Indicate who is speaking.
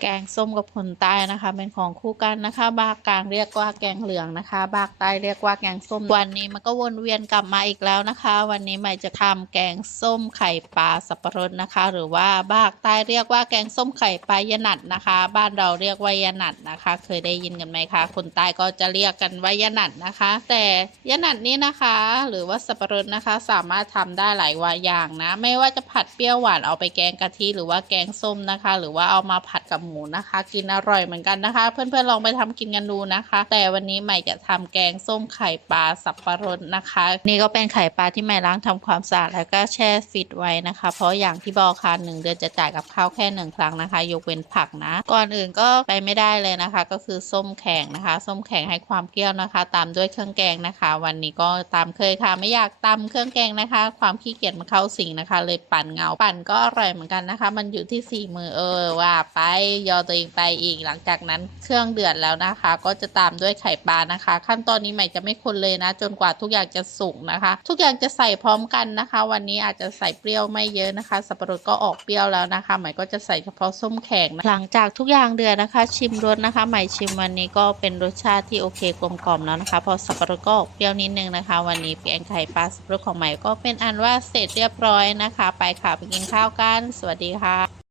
Speaker 1: แกงส้มกับคนใต้นะคะ เป็นของคู่กันนะคะภาคกลางเรียกว่าแกงเหลืองนะคะภาคใต้เรียกว่าแกงส้มวันนี้มันก็วนเวียนกลับมาอีกแล้วนะคะ วันนี้ใหม่จะทำแกงส้มไข่ปลาสับปะรดนะคะ หรือว่าภาคใต้เรียกว่าแกงส้มไข่ปลายนัดนะคะ บ้านเราเรียกว่ายนัดนะคะ เคยได้ยินกันไหมคะคนใต้ก็จะเรียกกันว่ายนัดนะคะ แต่ยนัดนี้นะคะ หรือว่าสับปะรดนะคะ สามารถทำได้หลายวาอย่างนะ ไม่ว่าจะผัดเปรี้ยวหวานเอาไปแกงกะทิหรือว่าแกงส้มนะคะ หรือว่าเอามาผัดกับหมูนะคะ กินอร่อยเหมือนกันนะคะ เพื่อนๆลองไปทำกินกันดูนะคะ แต่วันนี้ใหม่จะทำแกงส้มไข่ปลาสับปะรดนะคะ นี่ก็เป็นไข่ปลาที่ใหม่ล้างทำความสะอาดแล้วก็แช่ฟิตไว้นะคะ เพราะอย่างที่บอกค่ะหนึ่งเดือนจะจ่ายกับข้าวแค่หนึ่งครั้งนะคะ ยกเว้นผักนะ ก่อนอื่นก็ไปไม่ได้เลยนะคะ ก็คือส้มแข็งนะคะ ส้มแข็งให้ความเปรี้ยวนะคะ ตามด้วยเครื่องแกงนะคะ วันนี้ก็ตามเคยค่ะ ไม่อยากตำเครื่องแกงนะคะ ความขี้เกียจมันเข้าสิงนะคะ เลยปั่นเงาปั่นก็อร่อยเหมือนกันนะคะ มันอยู่ที่สี่มือเออว่าไปยอตัวเองไปอีกหลังจากนั้นเครื่องเดือดแล้วนะคะ ก็จะตามด้วยไข่ปลานะคะ ขั้นตอนนี้ใหม่จะไม่คนเลยนะ จนกว่าทุกอย่างจะสุกนะคะ ทุกอย่างจะใส่พร้อมกันนะคะ วันนี้อาจจะใส่เปรี้ยวไม่เยอะนะคะ สับปะรดก็ออกเปรี้ยวแล้วนะคะ ใหม่ก็จะใส่เฉพาะส้มแข็งนะหลังจากทุกอย่างเดือดนะคะ ชิมรสนะคะ ใหม่ชิมวันนี้ก็เป็นรสชาติที่โอเคกลมกล่อมแล้วนะคะพอสับปะรดก็ออกเปรี้ยวนิดนึงนะคะ วันนี้แกงไข่ปลาสับปะรดของใหม่ก็เป็นอันว่าเสร็จเรียบร้อยนะคะ ไปค่ะไปกินข้าวกัน สวัสดีค่ะ